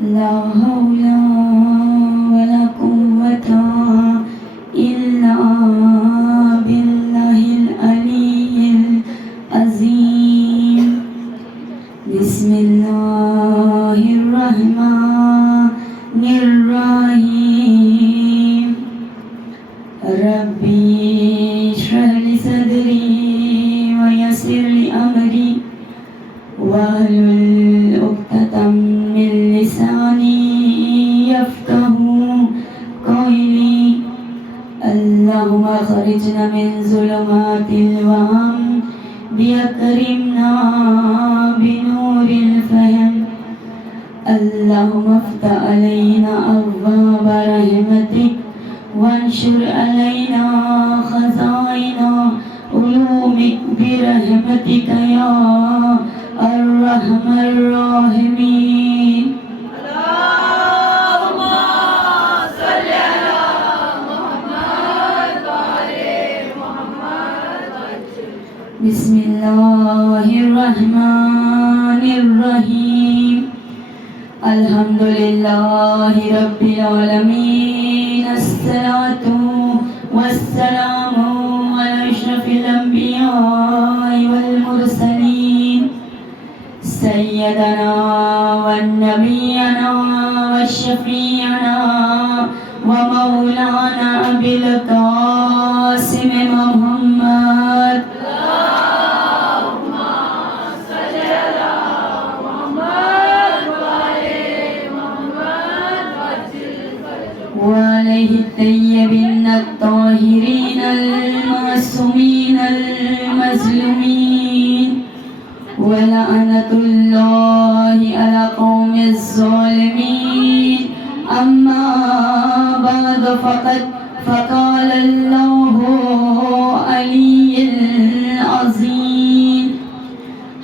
لا حول ولا قوة إلا بالله العلي العظيم. بسم الله الرحمن الرحيم. ربي اشرح لي صدري ويسر لي أمري واحلل عقدة من لساني يفقهوا قولي. اللهم أخرجنا من ظلمات الوهم بأكرمنا بنور الفهم. اللهم افتح علينا أبواب رحمتك وانشر علينا خزائن علومك برحمتك يا أرحم الراحمين. اللهم صل على محمد و آل محمد. بسم الله الرحمن الرحيم. الحمد لله رب العالمين. الصلاة والسلام على أشرف الأنبياء والمرسلين سيدنا ونبينا وشفيعنا ومولانا أبي القاسم محمد. اللهم صل على محمد و آل محمد وعليه الطيبين الطاهرين المعصومين المظلومين. ولعنة الله على قوم الظالمين. أما بعد فقال الله علي العظيم.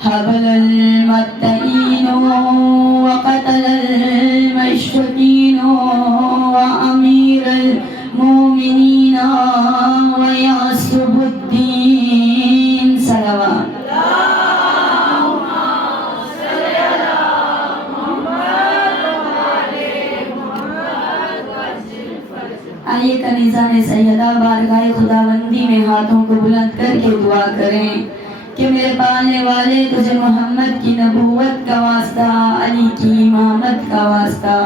حبل المتقين وقتل المشركين وأمير المؤمنين ويعصب الدين. صلوات. اللهم صل على محمد و آل محمد. آئیے کنیزان سیدہ بارگاہ خداوندی میں ہاتھوں کو بلند کر کے دعا کریں کہ میرے پالنے والے تجھے محمد کی نبوت کا واسطہ، علی کی امامت کا واسطہ،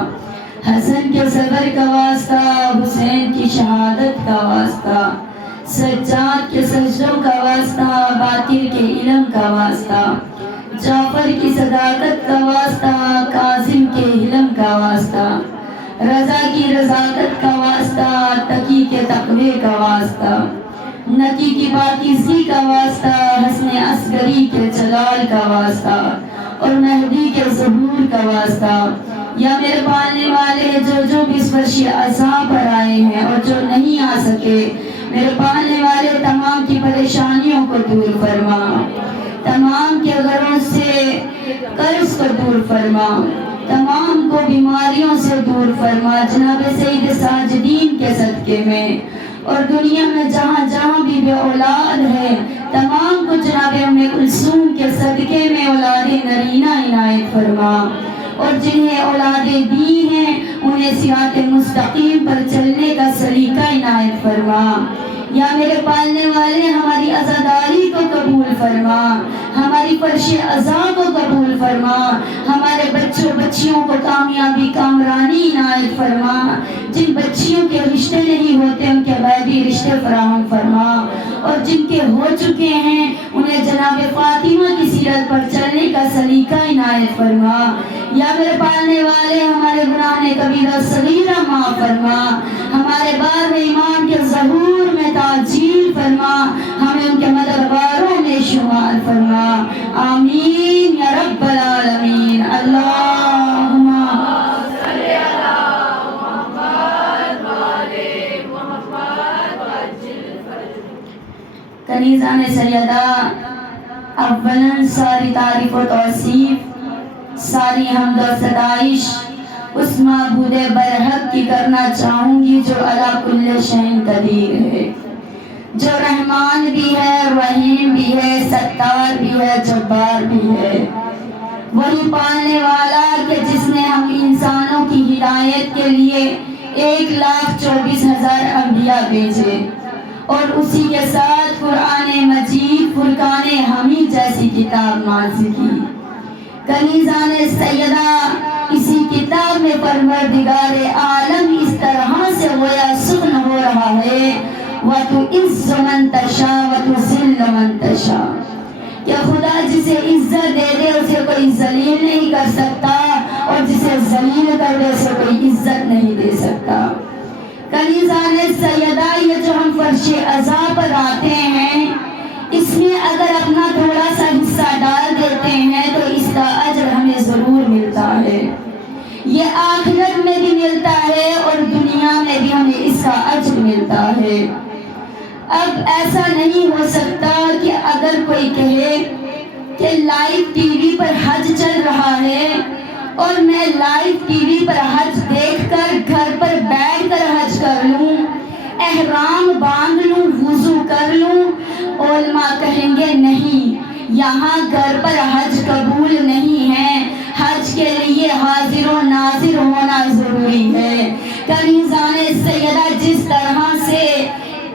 حسن کے صبر کا واسطہ، حسین کی شہادت کا واسطہ، سجاد کے سجدوں کا واسطہ، باطل کے علم کا واسطہ، جعفر کی صداقت کا واسطہ، کاظم کے علم کا واسطہ، رضا کی رضاقت کا واسطہ، تقی کے تقوی کا واسطہ، نکی کی پاکیزگی کا واسطہ، حسن عسکری کے جلال کا واسطہ اور مہدی کے ظہور کا واسطہ. یا میرے پالنے والے جو بھی اس فرش عذاب پر آئے ہیں اور جو نہیں آ سکے، میرے پالنے والے تمام کی پریشانیوں کو دور فرما، تمام کے غرض سے قرض کو دور فرما، تمام کو بیماریوں سے دور فرما جناب سید ساجدین کے صدقے میں. اور دنیا میں جہاں جہاں بھی بے اولاد ہے تمام کو جناب ام کلثوم کے صدقے میں اولاد نرینہ عنایت فرما. اور جنہیں اولادیں دی ہیں انہیں صراط مستقیم پر چلنے کا سلیقہ عنایت فرما. یا میرے پالنے والے ہماری عزاداری کو قبول فرما، ہماری فرش عزا کو قبول فرما، ہمارے بچوں بچیوں کو کامیابی کامرانی عنایت فرما، جن بچیوں کے رشتے نہیں ہوتے ان کے غیبی رشتے فراہم فرما، اور جن کے ہو چکے ہیں انہیں جناب فاطمہ کی سیرت پر چلنے کا سلیقہ عنایت فرما۔ یا میرے پالنے والے ہمارے گناہ کبیرہ صغیرہ معاف فرما، ہمارے بار ایمان کے ظہور میں تعجیل فرما، ہمیں ان کے مددگاروں میں شمار فرما، آمین یا رب العالمین۔ اللہم صلی علی محمد وآل محمد وعجل فرجہ۔ کنیزان سیدہ، اولاً ساری تعریف و توصیف، ساری حمد و ستائش اس معبود برحق کی کرنا چاہوں گی جو علی کل شیء قدیر ہے، جو رحمان بھی ہے، رحیم بھی ہے، ستار بھی ہے، جبار بھی ہے۔ وہی پالنے والا کہ جس نے ہم انسانوں کی ہدایت کے لیے 1,24,000 انبیاء بھیجے، اور اسی کے ساتھ قرآن مجید فرقان حمید جیسی کتاب نازل کی۔ کنیزان سیدہ، اسی کتاب میں پروردگار عالم اس طرح سے گویا سخن ہو رہا ہے، وَتُعِزُّ مَن تَشَاءُ وَتُذِلُّ مَن تَشَاءُ، کہ خدا جسے عزت دے دے اسے کوئی ذلیل نہیں کر سکتا، اور جسے ذلیل کر دے اسے کوئی عزت نہیں دے سکتا۔ کنیزان سیدہ، یہ جو ہم فرش عزا پر آتے ہیں، اس میں اگر اپنا تھوڑا سا حصہ ڈال دیتے ہیں تو اس کا اجر ہمیں ضرور ملتا ہے، یہ آخرت میں بھی ملتا ہے اور دنیا میں بھی ہمیں اس کا اجر ملتا ہے۔ اب ایسا نہیں ہو سکتا کہ اگر کوئی کہے کہ لائیو ٹی وی پر حج چل رہا ہے اور میں لائیو ٹی وی پر حج دیکھ کر گھر پر بیٹھ کر حج کر لوں، احرام باندھ لوں، وضو کر لوں، علماء کہیں گے نہیں، یہاں گھر پر حج قبول نہیں ہے، حج کے لیے حاضر و ناظر ہونا ضروری ہے۔ کنیزان سیدہ، جس طرح سے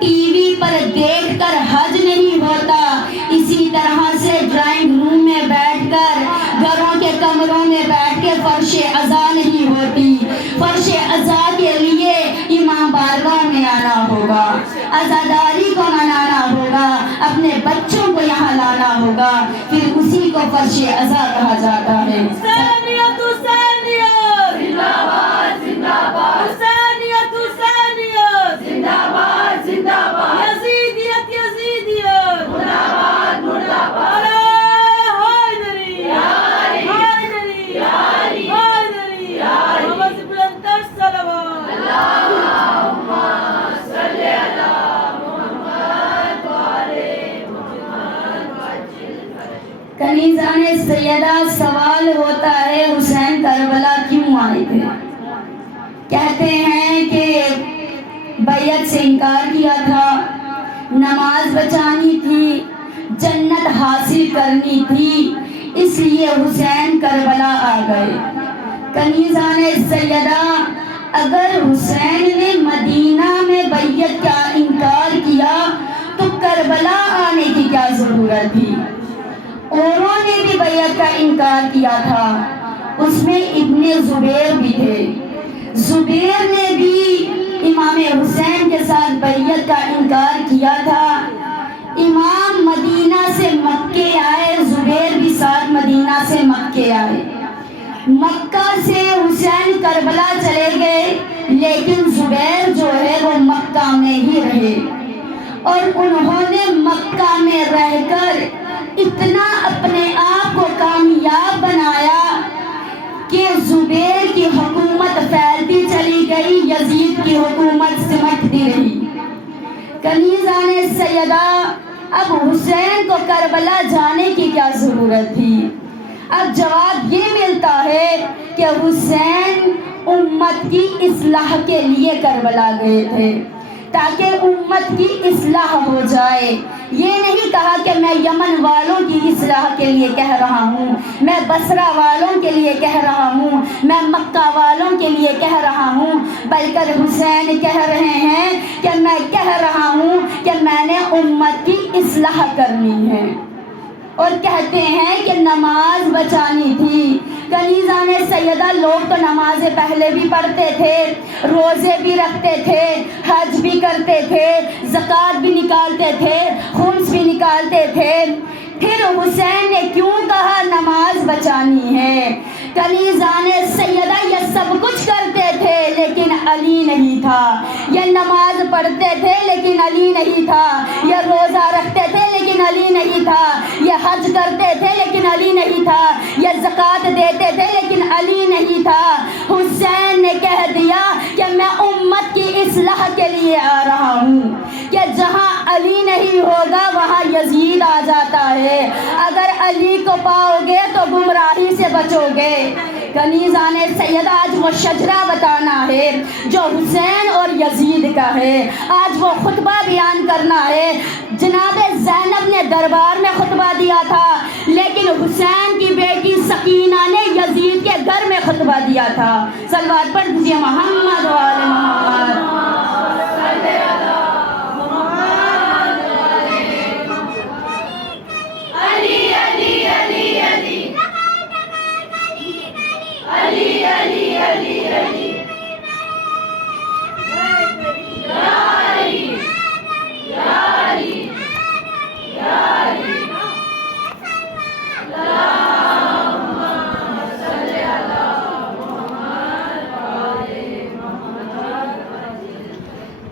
ٹی وی پر دیکھ کر حج نہیں ہوتا، اسی طرح سے ڈرائنگ روم میں بیٹھ کر، گھروں کے کمروں میں بیٹھ کے فرش عزا نہیں ہوتی۔ فرش عزا کے لیے امام بارگاہ میں آنا ہوگا، عزاداری کو منانا ہوگا، اپنے بچوں کو یہاں لانا ہوگا، پھر اسی کو فرش عزا کہا جاتا ہے۔ حسینیت حسینیت زندہ باد زندہ باد، حسینیت حسینیت زندہ باد زندہ باد، یزیدیت یزیدیت مرد آباد مرد آباد، حیدری حیدری حیدری محمد سے بلندتر صلوات۔ اللہم صلی علی محمد وآل محمد وعجل فرجہ۔ کنیزان سیدہ، سوال ہوتا ہے حسین کربلا کیوں آئے تھے؟ کہتے ہیں کہ بیعت سے انکار کیا تھا، نماز بچانی تھی، جنت حاصل کرنی تھی، اس لیے حسین کربلا آ گئے۔ کنیزان سیدہ، اگر حسین نے مدینہ میں بیعت کا انکار کیا تو کربلا آنے کی کیا ضرورت تھی؟ اوروں نے بھی بیعت کا انکار کیا تھا، اس میں ابن زبیر بھی تھے، زبیر نے بھی امام حسین کے ساتھ بیعت کا انکار کیا تھا۔ امام مدینہ سے مکے آئے، زبیر بھی ساتھ مدینہ سے مکے آئے، مکہ سے حسین کربلا چلے گئے، لیکن زبیر جو ہے وہ مکہ میں ہی رہے، اور انہوں نے مکہ میں رہ کر اتنا اپنے آپ کو کامیاب بنایا کہ زبیر کی حکومت پھیلتی چلی گئی، یزید کی حکومت سمٹتی رہی۔ کنیزان سیدہ، اب حسین کو کربلا جانے کی کیا ضرورت تھی؟ اب جواب یہ ملتا ہے کہ حسین امت کی اصلاح کے لیے کربلا گئے تھے، تاکہ امت کی اصلاح ہو جائے۔ یہ نہیں کہا کہ میں یمن والوں کی اصلاح کے لیے کہہ رہا ہوں، میں بصرہ والوں کے لیے کہہ رہا ہوں، میں مکہ والوں کے لیے کہہ رہا ہوں، بلکہ حسین کہہ رہے ہیں کہ میں کہہ رہا ہوں کہ میں نے امت کی اصلاح کرنی ہے۔ اور کہتے ہیں کہ نماز بچانی تھی۔ کنیزان سیدہ لوگ تو نمازیں پہلے بھی پڑھتے تھے، روزے بھی رکھتے تھے، حج بھی کرتے تھے، زکوٰۃ بھی نکالتے تھے، خمس بھی نکالتے تھے، پھر حسین نے کیوں کہا نماز بچانی ہے؟ کنیزان سیدہ یہ سب کچھ کرتے تھے لیکن علی نہیں تھا، یہ نماز پڑھتے تھے لیکن علی نہیں تھا، یہ روزہ رکھتے تھے لیکن علی نہیں تھا، یہ حج کرتے تھے لیکن علی نہیں تھا، یہ زکوٰۃ دیتے تھے لیکن علی نہیں تھا۔ حسین نے کہہ دیا کہ میں امت کی اصلاح کے لیے آ رہا ہوں، کہ جہاں علی نہیں ہوگا وہاں یزید آ جاتا ہے، اگر علی کو پاؤ گے تو گمراہی سے بچو گے۔ کنیزان سیدہ آج وہ شجرہ بتانا ہے جو حسین اور یزید کا ہے، آج وہ خطبہ بیان کرنا ہے۔ جناب زینب نے دربار میں خطبہ دیا تھا لیکن حسین کی بیٹی سکینہ نے یزید کے گھر میں خطبہ دیا تھا۔ صلوات پڑھ دیجیے محمد و آل محمد۔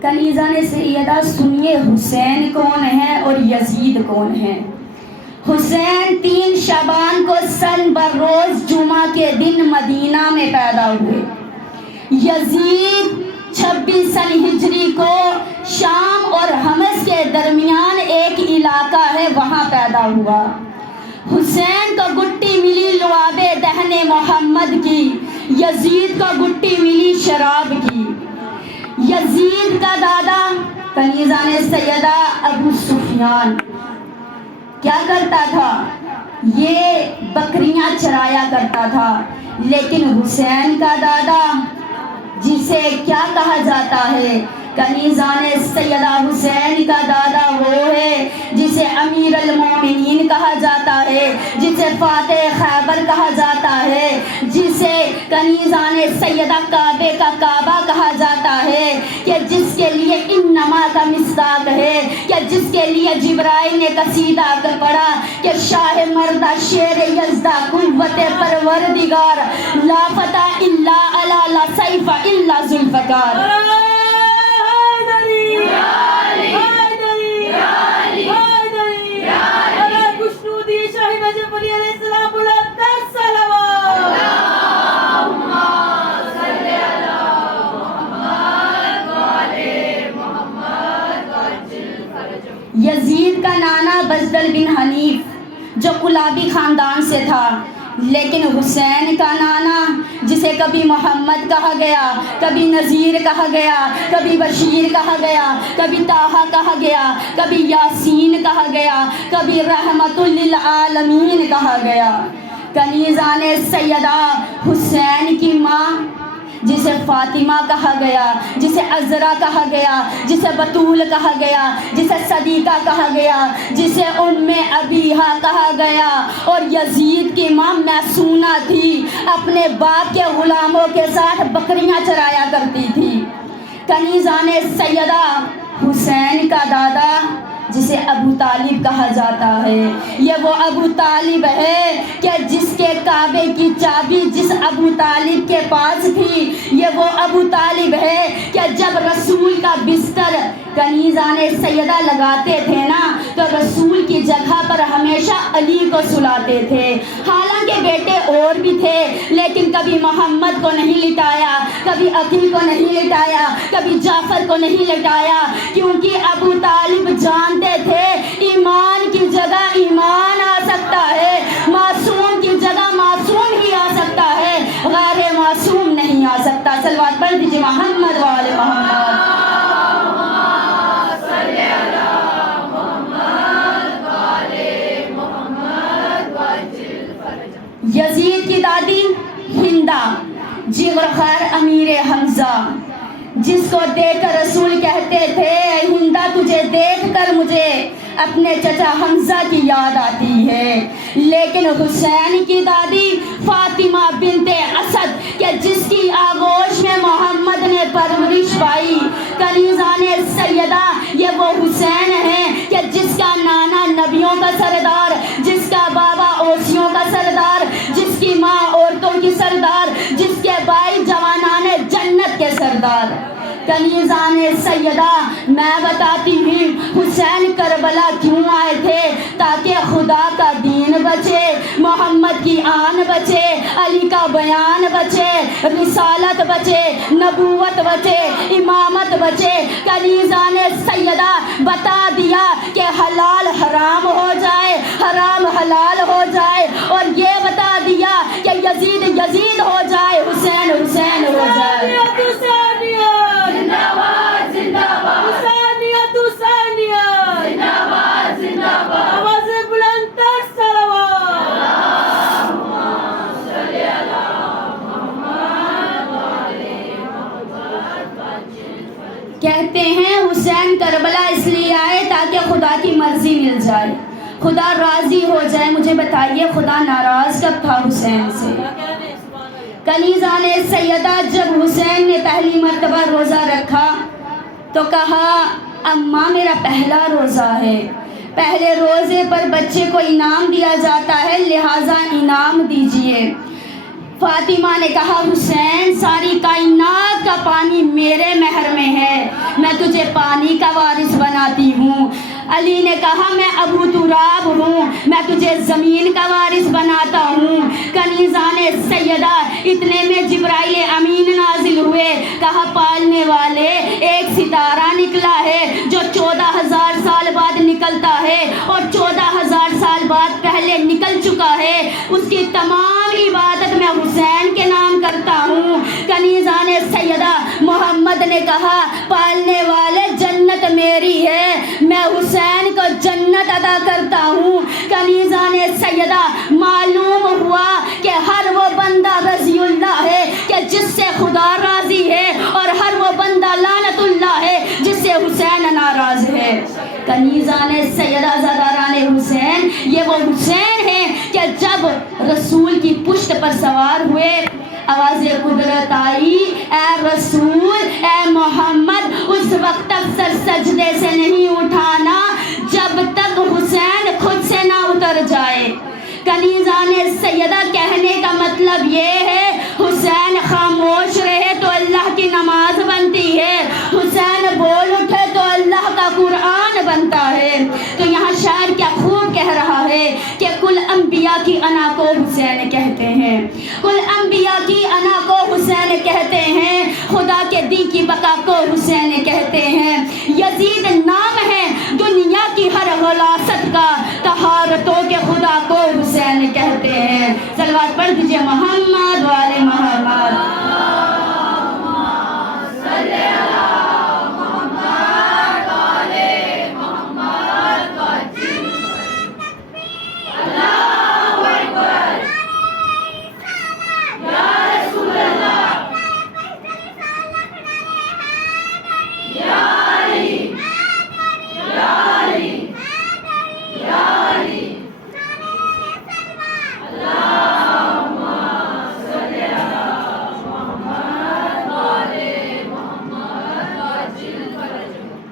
کنیزان سیدہ سنیے حسین کون ہے اور یزید کون ہے۔ حسین 3 شعبان کو سن بروز جمعہ کے دن مدینہ میں پیدا ہوئے۔ یزید 26 سن ہجری کو شام اور حمص کے درمیان ایک علاقہ ہے وہاں پیدا ہوا۔ حسین کو گٹی ملی لعاب دہن محمد کی، یزید کو گٹی ملی شراب کی۔ یزید کا دادا کنیزان سیدہ ابو سفیان کیا کرتا تھا؟ یہ بکریاں چرایا کرتا تھا، لیکن حسین کا دادا جسے کیا کہا جاتا ہے؟ کنیزان سیدہ حسین کا دادا وہ ہے جسے امیر المومنین کہا جاتا ہے، جسے فاتح خیبر کہا جاتا ہے، جسے کنیزان سیدہ کعبے کا کعبہ کہا جاتا ہے، کہ جس کے لیے انما کا مصداق ہے، کہ جس کے لیے جبرائیل نے قصیدہ پڑھا کہ شاہ مردہ شیر یزدہ قوت پروردگار لا فتح الا علی لا سیف الا ذوالفقار۔ یزید کا نانا بزدل بن حنیف جو قلابی خاندان سے تھا، لیکن حسین کا نانا جسے کبھی محمد کہا گیا، کبھی نذیر کہا گیا، کبھی بشیر کہا گیا، کبھی طٰہٰ کہا گیا، کبھی یاسین کہا گیا، کبھی رحمت للعالمین کہا گیا۔ کنیزان سیدہ حسین کی ماں جسے فاطمہ کہا گیا، جسے عذرا کہا گیا، جسے بطول کہا گیا، جسے صدیقہ کہا گیا، جسے ام ابیہا کہا گیا، اور یزید کی ماں میسونہ تھی، اپنے باپ کے غلاموں کے ساتھ بکریاں چرایا کرتی تھی۔ کنیزان سیدہ حسین کا دادا جسے ابو طالب کہا جاتا ہے، یہ وہ ابو طالب ہے کہ جس کے کعبے کی چابی جس ابو طالب کے پاس تھی، یہ وہ ابو طالب ہے کہ جب رسول کا بستر کنیزان سیدہ لگاتے تھے نا تو رسول کی جگہ پر ہمیشہ علی کو سلاتے تھے۔ حالانکہ بیٹے اور بھی تھے لیکن کبھی محمد کو نہیں لٹایا، کبھی عقیل کو نہیں لٹایا، کبھی جعفر کو نہیں لٹایا، کیونکہ ابو طالب جانتے تھے ایمان کی جگہ ایمان آ سکتا ہے، معصوم کی جگہ معصوم ہی آ سکتا ہے، غیر معصوم نہیں آ سکتا۔ صلوات پڑھ دیجیے محمد و آل محمد۔ یزید کی دادی ہندہ جگر خیر امیر حمزہ، جس کو دیکھ کر رسول کہتے تھے اے ہندہ تجھے دیکھ کر مجھے اپنے چچا حمزہ کی یاد آتی ہے، لیکن حسین کی دادی فاطمہ بنت اسد کہ جس کی آغوش میں محمد نے پرورش پائی، کنیزان سیدہ یہ وہ حسین ہیں کہ جس کا نانا نبیوں کا سردار، جس کا بابا اوسیوں کا سردار، جس کی ماں عورتوں کی سردار، جس کے بھائی جوانان جنت کے سردار۔ کنیزان سیدہ میں بتاتی ہوں حسین کربلا کیوں آئے تھے؟ تاکہ خدا کا دین بچے، محمد کی آن بچے، علی کا بیان بچے، رسالت بچے، نبوت بچے، امامت بچے۔ کنیزان سیدہ بتا دیا کہ حلال حرام ہو جائے، حرام حلال ہو جائے، اور یہ بتا دیا کہ یزید یزید ہو جائے، حسین حسین ہو جائے۔ کہتے ہیں حسین کربلا اس لیے آئے تاکہ خدا کی مرضی مل جائے، خدا راضی ہو جائے۔ مجھے بتائیے خدا ناراض کب تھا حسین سے؟ کنیزان سیدہ جب حسین نے پہلی مرتبہ روزہ رکھا تو کہا اماں میرا پہلا روزہ ہے، پہلے روزے پر بچے کو انعام دیا جاتا ہے، لہٰذا انعام دیجئے۔ فاطمہ نے کہا حسین ساری کائنات کا پانی میرے مہر میں ہے، میں تجھے پانی کا وارث بناتی ہوں۔ علی نے کہا میں ابو تراب ہوں، میں تجھے زمین کا وارث بناتا ہوں۔ کنیزان سیدہ اتنے میں جبرائیل امین نازل ہوئے، کہا پالنے والے ایک ستارہ نکلا ہے جو 14,000 سال بعد نکلتا ہے اور 14,000 سال بعد پہلے نکل چکا ہے، اس کی تمام عبادت میں حسین کے نام کرتا ہوں۔ کنیزان سیدہ محمد نے کہا پالنے والے جنت میری ہے، میں حسین کو جنت عطا کرتا ہوں۔ کنیزان سیدہ معلوم ہوا کہ ہر وہ بندہ رضی اللہ ہے کہ جس سے خدا راضی ہے، اور ہر وہ بندہ لعنت اللہ ہے جس سے حسین ناراض ہے۔ کنیزان سیدہ زاداران حسین یہ وہ حسین ہیں کہ جب رسول کی پشت پر سوار ہوئے آواز قدرت آئی اے رسول اے محمد، اس وقت تک سر سجدے سے نہیں اٹھانا جب تک حسین خود سے نہ اتر جائے۔ کنیزان سیدہ کہنے کا مطلب یہ ہے حسین خاموش رہے تو اللہ کی نماز بنتی ہے، حسین بول اٹھے تو اللہ کا قرآن بنتا ہے۔ تو یہاں شاعر کیا خوب کہہ رہا ہے کہ کل انبیاء کی انا کو حسین کہتے ہیں، کل انبیاء کی انا کو حسین کہتے ہیں، خدا کے دین کی بقا کو حسین کہتے ہیں۔ یزید نام ہے دنیا کی ہر غلاست کا، طہارتوں کے خدا کو حسین کہتے ہیں۔ صلوات پڑھ دیجئے محمد والے محمد۔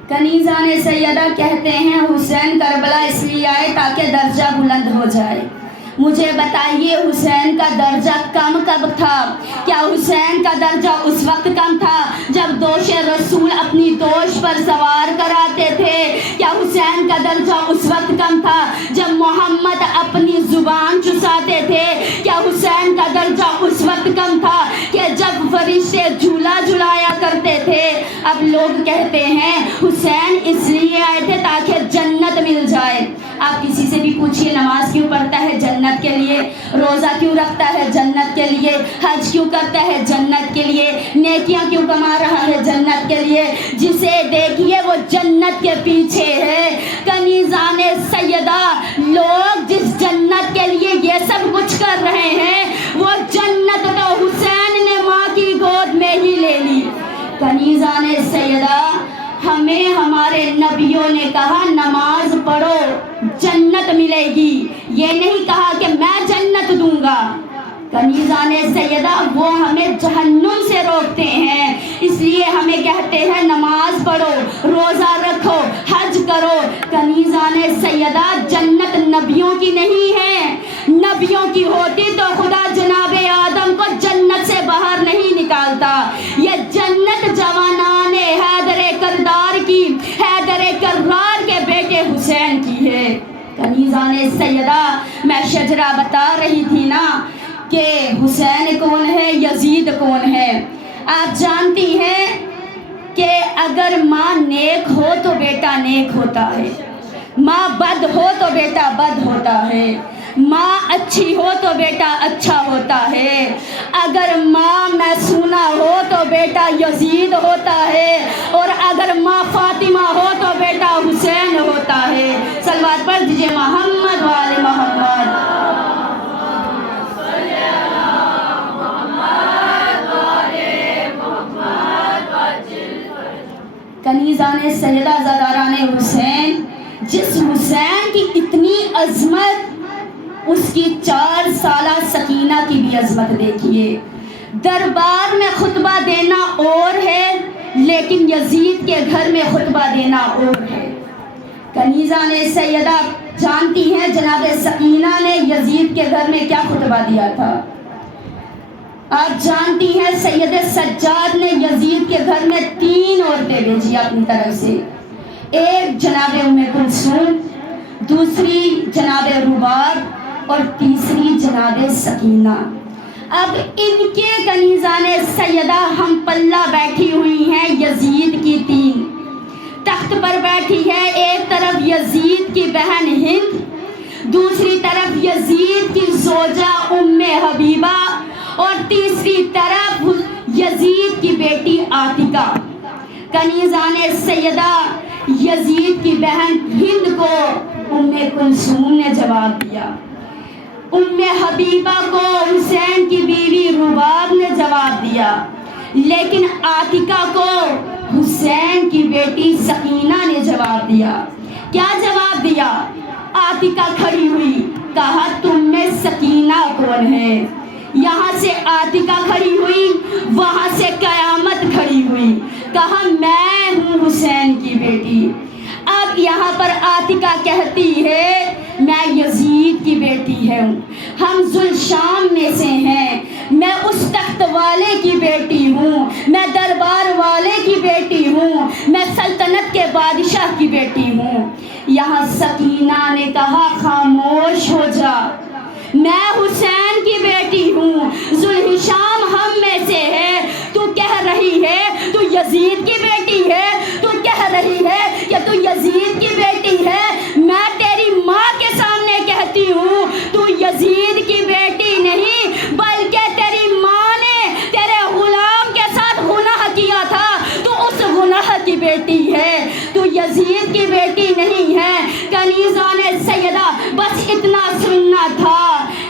کنیزان سیدہ کہتے ہیں حسین کربلا اس لیے آئے تاکہ درجہ بلند ہو جائے۔ مجھے بتائیے حسین کا درجہ کم کب تھا؟ کیا حسین کا درجہ اس وقت کم تھا جب دوش رسول اپنی دوش پر سوار کراتے تھے؟ کیا حسین کا درجہ اس وقت کم تھا جب محمد اپنی زبان چساتے تھے؟ کیا حسین کا درجہ اس وقت کم تھا کہ جب فرشتے جھولا جھلایا کرتے تھے؟ اب لوگ کہتے ہیں حسین اس لیے آئے تھے تاکہ جنت مل جائے۔ آپ کسی سے بھی پوچھئے نماز کیوں پڑھتا ہے؟ جنت کے لیے۔ روزہ کیوں رکھتا ہے؟ جنت کے لیے۔ حج کیوں کرتا ہے؟ جنت کے لیے۔ نیکیاں کیوں کما رہا ہے؟ جنت کے لیے۔ جسے دیکھیے وہ جنت کے پیچھے ہے۔ کنیزان سیدہ لوگ جس جنت کے لیے یہ سب کچھ کر رہے ہیں وہ جنت تو حسین نے ماں کی گود میں ہی لے لی۔ کنیزان سیدہ ہمیں ہمارے نبیوں نے کہا نماز پڑھو جنت ملے گی، یہ نہیں کہا کہ میں جنت دوں گا۔ کنیزان سیدہ وہ ہمیں جہنم سے روکتے ہیں، اس لیے ہمیں کہتے ہیں نماز پڑھو، روزہ رکھو، حج کرو۔ کنیزان سیدہ جنت نبیوں کی نہیں ہے، نبیوں کی ہوتی تو خدا جناب آدم کو جنت سے باہر نہیں نکالتا۔ یہ جنت جوانان حیدر کردار کی، حیدر کرار کے بیٹے حسین کی ہے۔ کنیزان سیدہ میں شجرہ بتا رہی تھی نا کہ حسین کون ہے، یزید کون ہے۔ آپ جانتی ہیں کہ اگر ماں نیک ہو تو بیٹا نیک ہوتا ہے، ماں بد ہو تو بیٹا بد ہوتا ہے، ماں اچھی ہو تو بیٹا اچھا ہوتا ہے، اگر ماں میسونہ ہو تو بیٹا یزید ہوتا ہے، اور اگر ماں فاطمہ ہو تو بیٹا حسین ہوتا ہے۔ صلوات پڑھ دیجئے محمد وآل محمد۔ کنیزان سیدہ زاداران حسین، جس حسین کی اتنی عظمت، اس کی 4 سالہ سکینہ کی بھی عظمت دیکھیے۔ دربار میں خطبہ دینا اور ہے، لیکن یزید کے گھر میں خطبہ دینا اور ہے۔ کنیزان سیدہ جانتی ہیں جناب سکینہ نے یزید کے گھر میں کیا خطبہ دیا تھا؟ آپ جانتی ہیں سید سجاد نے یزید کے گھر میں 3 عورتیں بھیجی اپنی طرف سے، ایک جناب ام کلثوم، دوسری جناب رباب اور تیسری جناب سکینہ۔ اب ان کے کنیزان سیدہ ہم پلہ بیٹھی ہوئی ہیں یزید کی 3 تخت پر بیٹھی ہے، ایک طرف یزید کی بہن ہند، دوسری طرف یزید کی زوجہ ام حبیبہ، اور تیسری طرف یزید کی بیٹی عاتکہ۔ کنیزان سیدہ یزید کی بہن ہند کو ام کلثوم نے جواب دیا، ام حبیبہ کو حسین کی بیوی رباب نے جواب دیا، لیکن عاتکہ کو حسین کی بیٹی سکینہ نے جواب دیا۔ کیا جواب دیا؟ عاتکہ کھڑی ہوئی، کہا تم میں سکینہ کون ہے؟ یہاں سے عاتکہ کھڑی ہوئی، وہاں سے قیامت کھڑی ہوئی، کہا میں ہوں حسین کی بیٹی۔ اب یہاں پر عاتکہ کہتی ہے میں یزید کی بیٹی ہوں، ہم ذوالشام میں سے ہیں، میں اس تخت والے کی بیٹی ہوں، میں دربار والے کی بیٹی ہوں، میں سلطنت کے بادشاہ کی بیٹی ہوں۔ یہاں سکینہ نے کہا خاموش ہو جا، میں حسین کی بیٹی ہوں، ذوالشام ہم میں سے ہے، تو کہہ رہی ہے تو یزید کی بیٹی ہے، تو کہہ رہی ہے کہ تو یزید کی بیٹی ہے۔ میں تیری ماں کے سامنے کہتی ہوں تو یزید کی بیٹی نہیں، بلکہ تیری ماں نے تیرے غلام کے ساتھ گناہ کیا تھا، تو اس گناہ کی بیٹی ہے، تو یزید کی بیٹی نہیں ہے۔ کنیزان سیدہ بس اتنا سننا تھا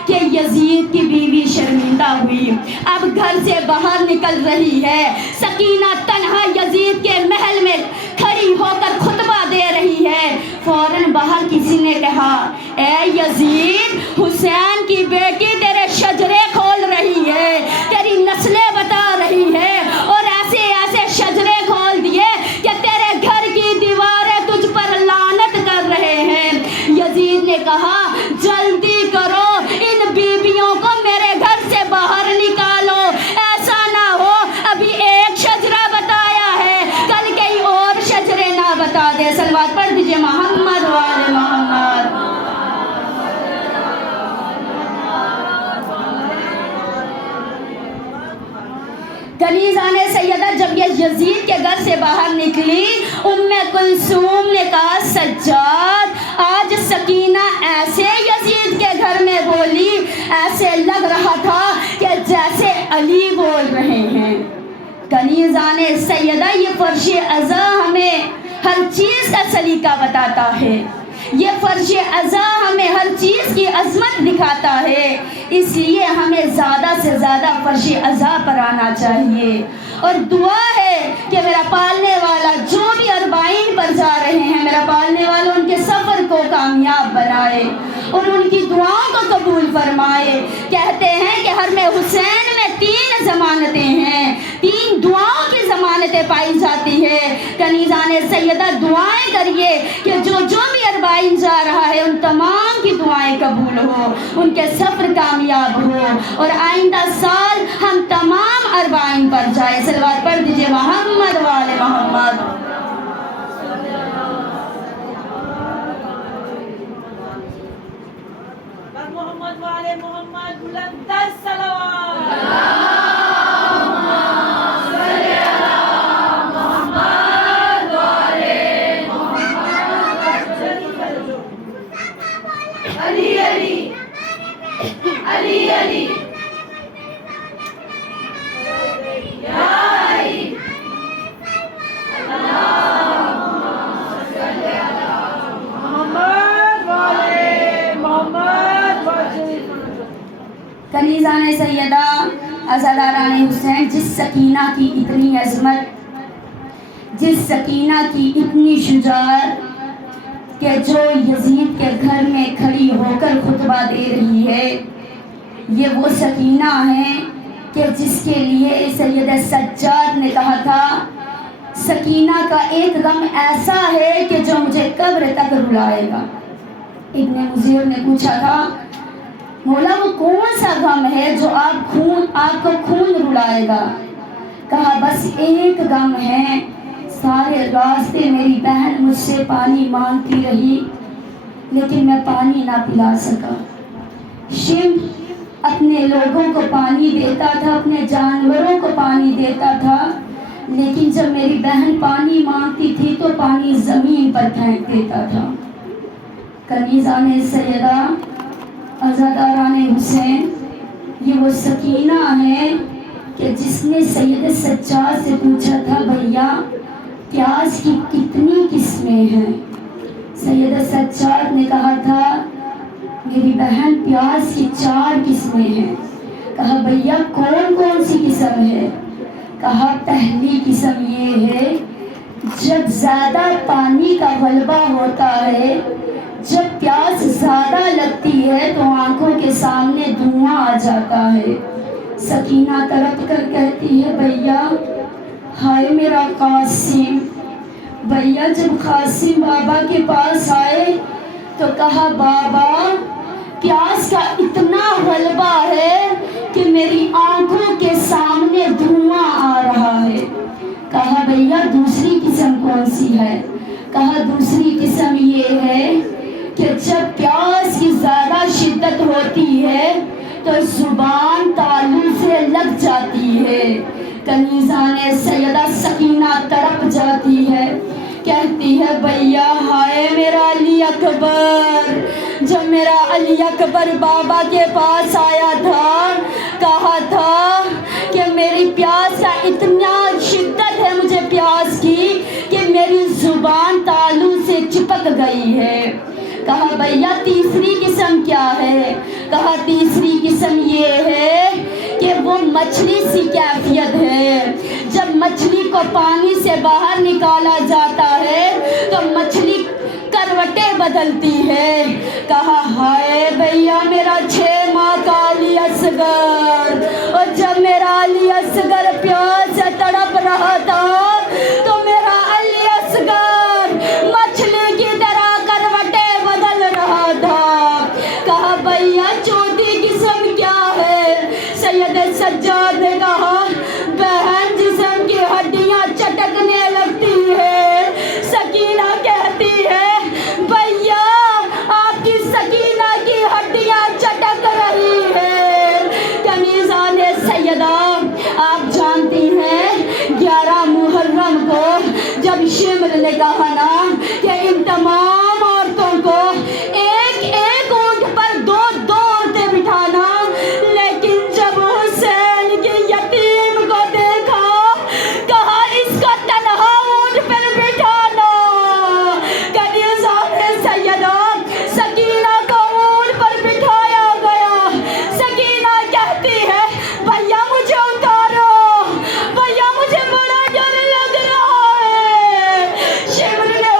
کہ یزید کی بیوی شرمندہ ہوئی، اب گھر سے باہر نکل رہی ہے۔ سکینہ تنہا یزید کے محل میں کھڑی ہو کر خطبہ دے رہی ہے، فوراً باہر کسی نے کہا اے یزید، حسین کی بیٹی تیرے شجرے کھول رہی ہے، تیری نسلیں بتا رہی ہے، اور ایسے ایسے شجرے کھول دیے کہ تیرے گھر کی دیواریں تجھ پر لعنت کر رہے ہیں۔ یزید نے کہا جلدی کرو، ان بیویوں کو میرے گھر سے باہر نکالو، ایسا نہ ہو ابھی ایک شجرہ بتایا ہے کل کئی اور شجرے نہ بتا دے۔ صلوات پڑھ دیجئے محمد وآل محمد۔ کنیزان سیدہ جب یہ یزید کے گھر سے باہر نکلی، ام کلثوم نے کہا سجاد آج سکینہ ایسے یزید کے گھر میں بولی، ایسے لگ رہا تھا کہ جیسے علی بول رہے ہیں۔ کنیزان سیدہ یہ فرش ازاں ہمیں ہر چیز کا سلیقہ بتاتا ہے، یہ فرش ازاں ہمیں ہر چیز کی عظمت دکھاتا ہے، اس لیے ہمیں زیادہ سے زیادہ فرش ازاں پر آنا چاہیے، اور دعا ہے کہ میرا پالنے والا جو بھی اور ان کی دعاؤں کو قبول فرمائے۔ کہتے ہیں کہ حرم حسین میں 3 ضمانتیں ہیں، 3 دعاؤں کی ضمانتیں پائی جاتی ہے۔ کنیزان سیدہ دعائیں کریے کہ جو بھی اربعین جا رہا ہے ان تمام کی دعائیں قبول ہو، ان کے سفر کامیاب ہو، اور آئندہ سال ہم تمام اربعین پر جائیں۔ صلوات پڑھ دیجئے محمد وآل محمد۔ محمد والے محمد بلند الصلوات۔ علی علی علی علی یا علی محمد والے محمد کنیزان سیدہ عزاداران حسین، جس سکینہ کی اتنی عظمت، جس سکینہ کی اتنی شجاعت کہ جو یزید کے گھر میں کھڑی ہو کر خطبہ دے رہی ہے، یہ وہ سکینہ ہے کہ جس کے لیے سید سجاد نے کہا تھا سکینہ کا ایک غم ایسا ہے کہ جو مجھے قبر تک رلائے گا۔ ابن مزیر نے پوچھا تھا مولا وہ کون سا غم ہے جو آپ کو خون رلائے گا؟ کہا بس ایک غم ہے، سارے راستے میری بہن مجھ سے پانی مانگتی رہی لیکن میں پانی نہ پلا سکا۔ شمر اپنے لوگوں کو پانی دیتا تھا، اپنے جانوروں کو پانی دیتا تھا، لیکن جب میری بہن پانی مانگتی تھی تو پانی زمین پر پھینک دیتا تھا۔ کنیزان سیدہ عزاداران حسین، یہ وہ سکینہ ہے کہ جس نے سید سجاد سے پوچھا تھا بھیا پیاز کی کتنی قسمیں ہیں؟ سید سجاد نے کہا تھا میری بہن پیاز کی 4 قسمیں ہیں۔ کہا بھیا کون کون سی قسم ہے؟ کہا پہلی قسم یہ ہے جب زیادہ پانی کا غلبہ ہوتا ہے، جب پیاس زیادہ لگتی ہے تو آنکھوں کے سامنے دھواں آ جاتا ہے۔ سکینہ تڑپ کر کہتی ہے بھیا ہائے میرا قاسم۔ بھیا جب قاسم بابا کے پاس آئے تو کہا بابا پیاس کا اتنا غلبہ ہے کہ میری آنکھوں کے سامنے دھواں آ رہا ہے۔ کہا بھیا دوسری قسم کون سی ہے؟ کہا دوسری قسم یہ ہے کہ جب پیاس کی زیادہ شدت ہوتی ہے تو زبان تالو سے لگ جاتی ہے۔ کنیزان سیدہ سکینہ تڑپ جاتی ہے، کہتی ہے بھیا ہائے میرا علی اکبر۔ جب میرا علی اکبر بابا کے پاس آیا تھا، کہا تھا کہ میری پیاس کا اتنا شدت ہے مجھے پیاس کی کہ میری زبان تالو سے چپک گئی ہے۔ کہا بھیا تیسری قسم کیا ہے؟ کہا تیسری قسم یہ ہے کہ وہ مچھلی سی کیفیت ہے، جب مچھلی کو پانی سے باہر نکالا جاتا ہے تو مچھلی کروٹیں بدلتی ہے۔ کہا ہائے بھیا میرا 6 ماہ کا علی اصغر، اور جب میرا علی اصغر پیاس سے تڑپ رہا تھا تو میرا علی اصغر مچھلی کی طرح کروٹیں بدل رہا تھا۔ کہا بھیا چوتھی قسم کیا ہے؟ سید سجاد نے کہا بہن جسم کی ہڈیاں چٹکنے لگتی ہے۔ سکینہ کہتی ہے بھیا آپ کی سکینہ کی ہڈیاں چٹک رہی ہے۔ کنیزان سیدہ آپ جانتی ہیں 11 محرم کو جب شمر نے کہا نا کہ ان تمام عورتوں کو ایک ایک اونٹ پر 2 عورتیں بٹھانا، لیکن جب حسین کے یتیم کو دیکھا کہا اس کا تنہا اونٹ پر بٹھانا۔ کنیزان سیدہ سکینہ کو اونٹ پر بٹھایا گیا۔ سکینہ کہتی ہے بھیا مجھے اتارو، بھیا مجھے بڑا ڈر لگ رہا ہے۔ شمر نے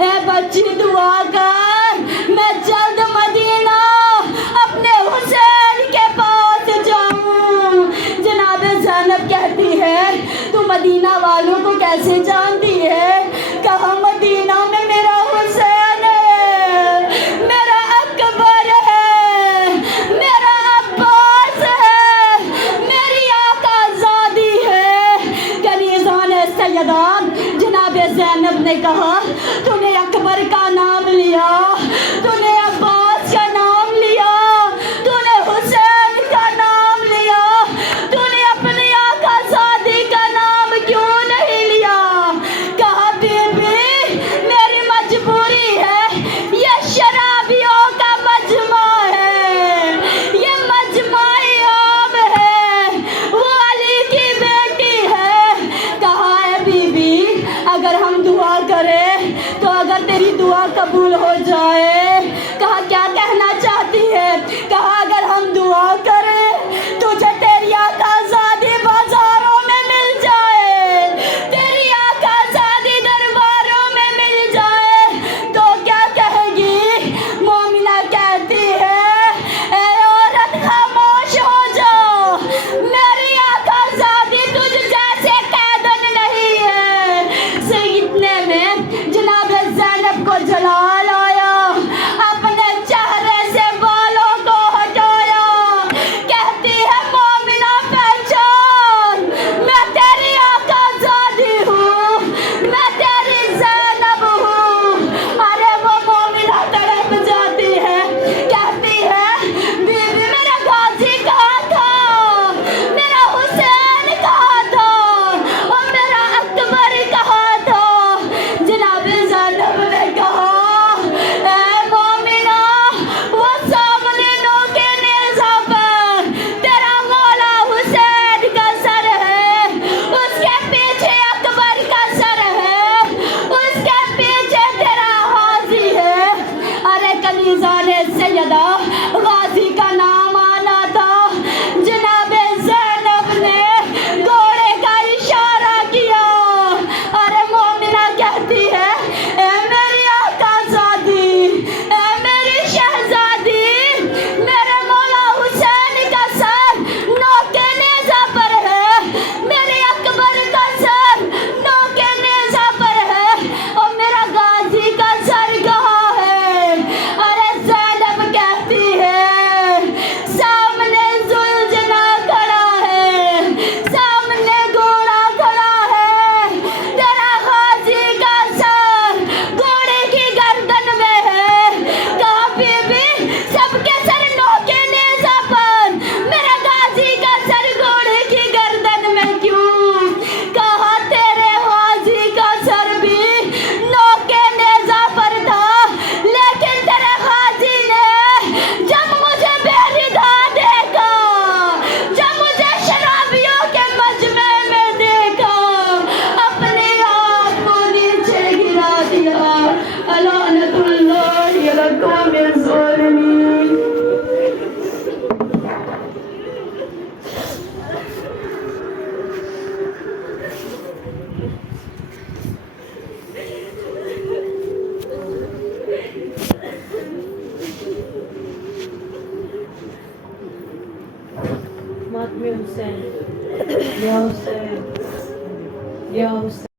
اے بچی دعا کر میں جلد مدینہ اپنے حسین کے پاس جاؤں. جناب زینب کہتی ہے تو مدینہ والوں کو کیسے جانتی ہے؟ کہا مدینہ میں میرا حسین ہے، میرا اکبر ہے، میرا عباس ہے، میری آقا زادی ہے. کنیزان سیدہ جناب زینب نے کہا تو نے اکبر کا نام لیا، تو نے عباس کا نام لیا، تو نے حسین کا نام لیا، تو نے اپنی آقا زادی کا نام کیوں نہیں لیا؟ کہا بی بی میری مجبوری ہے، یہ شرابیوں کا مجمع ہے، یہ مجمع عام ہے، وہ علی کی بیٹی ہے. کہا ہے بی بی اگر ہم دعا کریں تو اگر تیری دعا قبول ہو جائے. کہا کیا کہنا چاہتی ہے؟ کہا اگر ہم دعا کریں تجھے تیری آقا زادی بازاروں میں مل جائے، تیری آقا زادی درباروں میں مل جائے تو کیا کہے گی؟ مومنہ کہتی ہے اے عورت خاموش ہو جاؤ، میری آقا زادی تجھ جیسے قیدن نہیں ہے. اتنے میں جناب زینب کو جلال آیا، اپنے چہرے سے بالوں کو ہٹایا، کہتی ہے مومنہ پہچان میں تیری آقا زادی ہوں، میں تیری زینب ہوں. ارے وہ مومنہ تڑپ جاتی ہے، کہتی ہے بی بی میرا غازی کہاں تھا، میرا حسین کہاں تھا، اور میرا اکبر کہاں تھا؟ جناب زینب نے کہا اے مومنہ وہ سامنے نوکے نیزہ پر تیرا مولا حسین کا سر ہے، اس کے پیچھے اکبر کا سر ہے، اس کے پیچھے تیرا غازی ہے. ارے کنیزان سیدہ غازی کا نام آنا تھا. جناب زینب نے گھوڑے کا اشارہ کیا. ارے مومنہ کہتی ہے اے میری آقا زادی، اے میری شہزادی، میرے مولا حسین کا سر نوکے نیزہ پر ہے، میرے اکبر کا سر نوکے نیزہ پر ہے، اور میرا غازی کا سر کہاں ہے؟ ارے زینب کہتی ہے سامنے زلجنا کھڑا ہے، سامنے گھوڑا کھڑا ہے، تیرا غازی کا سر گھوڑے کی گردن میں ہے. کہا بی بی سب کے سر نوکے نیزہ پر، میرا غازی کا سر گھوڑے کی گردن میں کیوں؟ کہا تیرے غازی کا سر بھی نوکے نیزہ پر تھا، لیکن تیرے غازی نے جب مجھے بے ردا دیکھا، جب مجھے شرابیوں کے مجمع میں دیکھا، اپنے آپ کو نیچے گرا دیا. لعنت اللہ علی القوم الظالمین. ماتم حسین، یا حسین، یا حسین.